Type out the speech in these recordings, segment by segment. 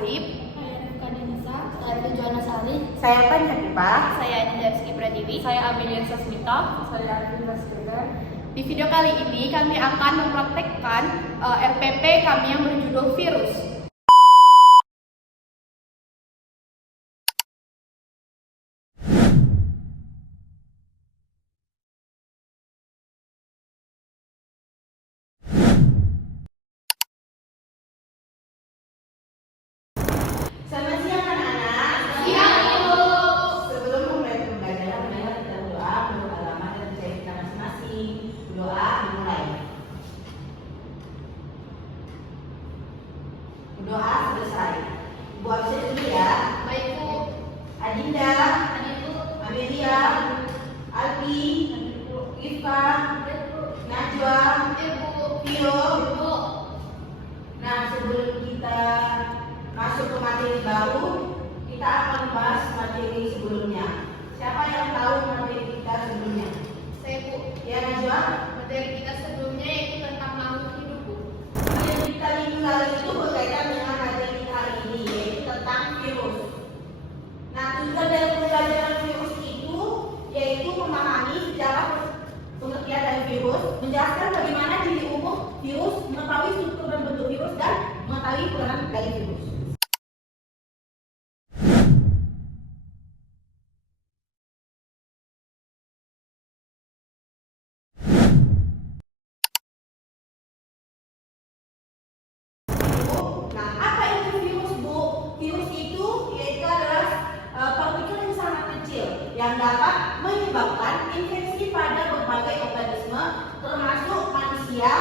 Arif. Saya Rifka Denisa. Saya Tujuana Sari. Saya Pan Hatipah. Saya Anindya Rizky Pratiwi. Saya Amelia Sasmita. Saya Arifin Baskedar. Di video kali ini kami akan mempraktekkan RPP kami yang berjudul virus. Selamat siang anak-anak. Siang, Ibu. Sebelum memulai pembelajaran, marilah kita berdoa menurut agama dan percaya kita masing-masing. Doa dimulai. Doa selesai. Ibu absen dulu ya. Baik, Bu. Adinda, Ibu. Amelia, Alfi, Rifka, Najwa, Ibu. Vio. Bu. Nah, sebelum kita masuk ke materi baru, kita akan bahas materi sebelumnya. Siapa yang tahu materi kita sebelumnya? Saya, Bu. Ya, Najwa? Materi kita sebelumnya yaitu tentang makhluk hidup, Bu. Materi kita minggu lalu itu berkaitan dengan materi kita hari ini, yaitu tentang virus. Nah, tujuan dari pembelajaran virus itu yaitu memahami sejarah pengertian dari virus, menjelaskan bagaimana ciri umum virus, mengetahui struktur dan bentuk virus, dan mengetahui peranan dari virus. Nah, apa itu virus, Bu? Virus itu yaitu adalah partikel yang sangat kecil yang dapat menyebabkan infeksi pada berbagai organisme, termasuk manusia,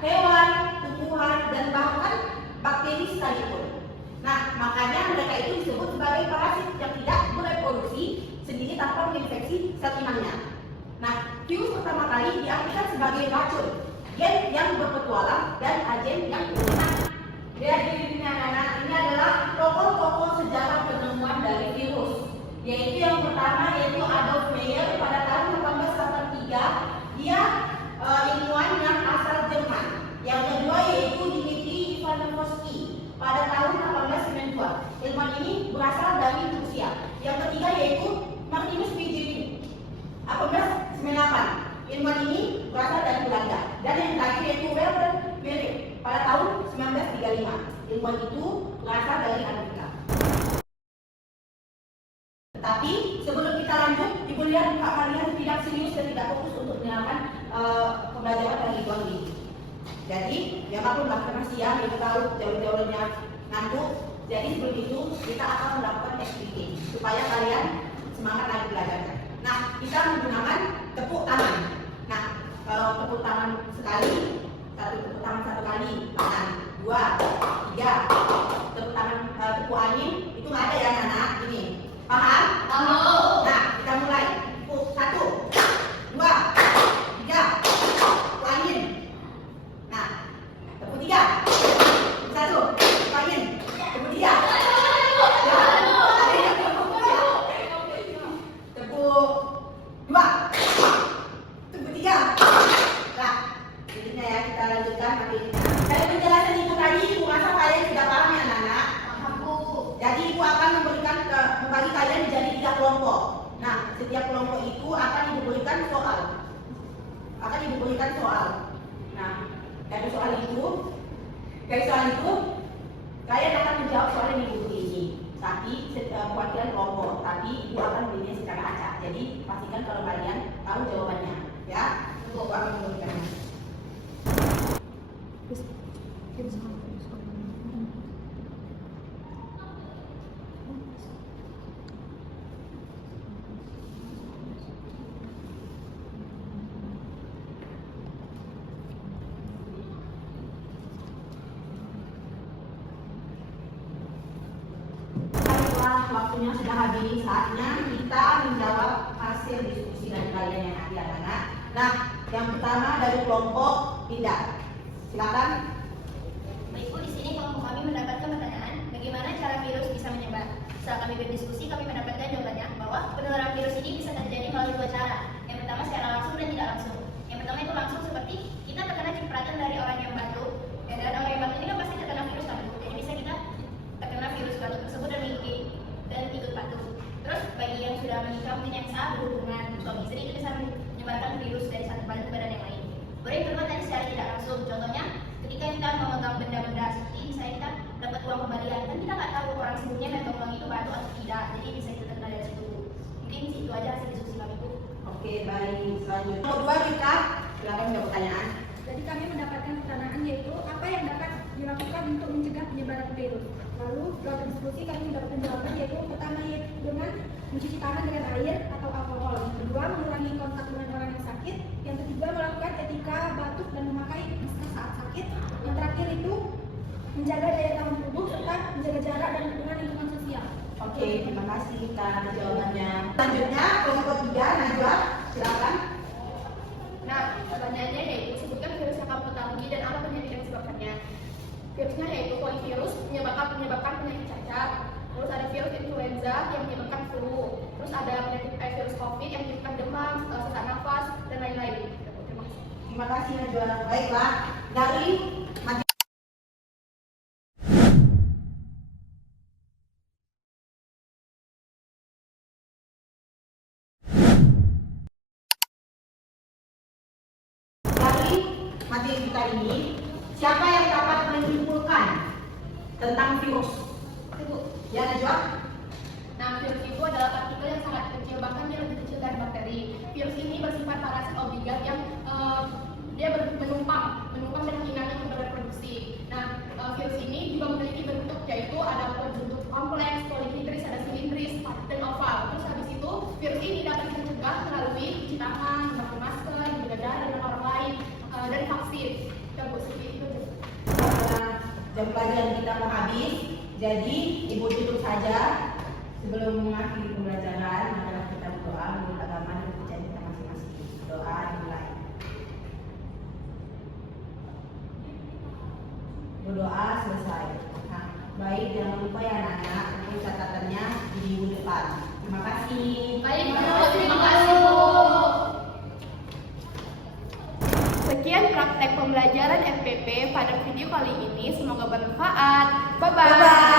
hewan, tumbuhan, dan bahkan bakteri sekalipun. Nah, makanya mereka itu disebut sebagai parasit yang tidak bereproduksi sendiri tanpa menginfeksi sel inangnya. Nah, virus pertama kali diartikan sebagai racun, gen yang berpetualang, dan agen yang berguna. Jadi anak-anak, ini adalah tokoh-tokoh sejarah penemuan dari virus. Yaitu yang pertama yaitu Adolf Meyer pada tahun 1883. Dia ilmuwan yang asal Jerman. Yang kedua yaitu Dmitri Ivanovsky pada tahun 1892. Ilmuwan ini berasal dari Rusia. Yang ketiga yaitu Martinus Pigeon 1898. Ilmuwan ini berasal dari Belanda. Dan yang terakhir yaitu Werner Meier pada tahun 1935. Ilmuwan itu berasal dari Amerika. Tetapi sebelum kita lanjut, Ibu lihat Kak kalian tidak serius dan tidak fokus untuk menjalankan pembelajaran dari Ibu ini. Jadi, ya maklumlah karena siang, Ibu tahu jauh-jauhnya ngantuk. Jadi sebelum itu kita akan melakukan SPK supaya kalian semangat lagi belajarnya. Nah, kita menggunakan tepuk tangan. Nah, kalau tepuk tangan sekali, tepuk tangan satu kali, tangan, 2, 3, tepuk tangan tepuk angin itu nggak ada ya anak-anak ini. Paham? Tahu. Nah, kita mulai. Tepuk 1, 2, 3, tepuk angin. Nah, tepuk 3, 1, tepuk angin, tepuk 3. Tepuk 2, tepuk 3. Nah, jadinya ya kita lanjutkan materinya. Dari penjelasan Ibu tadi, Ibu rasa kalian sudah paham ya anak-anak? Paham, Bu. Jadi Ibu akan membagi kalian menjadi 3 kelompok. Nah, setiap kelompok itu akan Ibu berikan soal. Nah, dari soal itu kalian akan menjawab soal yang Ibu beri ini. Tapi perwakilan kelompok, tapi Ibu akan berinya secara acak. Jadi pastikan kalau kalian tahu jawabannya, ya. Ibu akan memberikannya. Baiklah, waktunya sudah habis. Saatnya kita menjawab hasil diskusi dari kalian yang ada anak-anak. Nah, yang pertama dari kelompok tidak. Silakan. Baik, Bu. Di sini kelompok kami mendapatkan pertanyaan, bagaimana cara virus bisa menyebar? Setelah kami berdiskusi, kami mendapatkan jawabannya bahwa penularan virus ini bisa terjadi melalui 2 cara. Yang pertama secara langsung dan tidak langsung. Yang pertama itu langsung seperti kita terkena cipratan dari orang yang batuk. Dan orang yang batuk ini kan pasti terkena virus kan, Bu. Jadi bisa kita terkena virus nikah mungkin yang sah berhubungan suami istri itu bisa menyebarkan virus dari satu badan ke badan yang lain. Baru yang kedua tadi secara tidak langsung, contohnya ketika kita memegang benda-benda seperti misalnya kita dapat uang kembalian, kan kita nggak tahu orang sebelumnya megang uang itu batu atau tidak, jadi bisa kita terkena dari situ. Mungkin itu aja hasil diskusi kami Bu. Oke, baik. Selanjutnya. Nomor 2, Rika. Silakan jawab pertanyaan. Jadi kami mendapatkan pertanyaan yaitu apa yang dapat dilakukan untuk mencegah penyebaran virus. Lalu dalam diskusi kami mendapatkan jawaban yaitu pertama yaitu dengan mencuci tangan dengan air atau alkohol. Yang kedua mengurangi kontak dengan orang yang sakit. Yang ketiga melakukan etika batuk dan memakai masker saat sakit. Yang terakhir itu menjaga daya tahan tubuh serta menjaga jarak dan hubungan lingkungan sosial. Oke, terima kasih Rika atas jawabannya. Selanjutnya, kelompok 3, Najwa. Silakan. Nah, pertanyaannya yaitu sebutkan virus yang kamu ketahui dan apa penyakit yang disebabkannya. Virusnya yaitu polivirus menyebabkan penyakit cacar. Terus ada virus influenza yang menyebabkan flu. Terus ada penyakit virus COVID yang menyebabkan demam, sesak nafas dan lain-lain. Terima kasih. Terima kasih Najwa. Baiklah, dari materi kita ini, siapa yang dapat menyimpulkan tentang virus? Ya, Najwa? Nah, virus itu adalah partikel yang sangat kecil, bahkan dia lebih kecil dari bakteri. Virus ini bersifat parasit obligat yang dia menumpang dan inangnya untuk bereproduksi. Nah, virus ini juga memiliki bentuk, yaitu ada bentuk kompleks, polihidris, ada silindris, dan oval. Terus habis itu, virus ini dapat dicegah melalui cuci tangan, memakai masker, menjaga jarak dengan orang lain, dan vaksin. Dan seperti itu. Jam pelajaran kita mau habis, jadi Ibu tutup saja. Sebelum mengakhiri pembelajaran, marilah kita berdoa menurut agama dan kepercayaan kita masing-masing. Doa dimulai. Berdoa selesai. Nah, baik, jangan lupa ya anak-anak, nanti catatannya di minggu depan. Terima kasih. Baik, terima kasih Bu. Sekian praktek pembelajaran FPP pada video kali ini. Semoga bermanfaat. Bye-bye.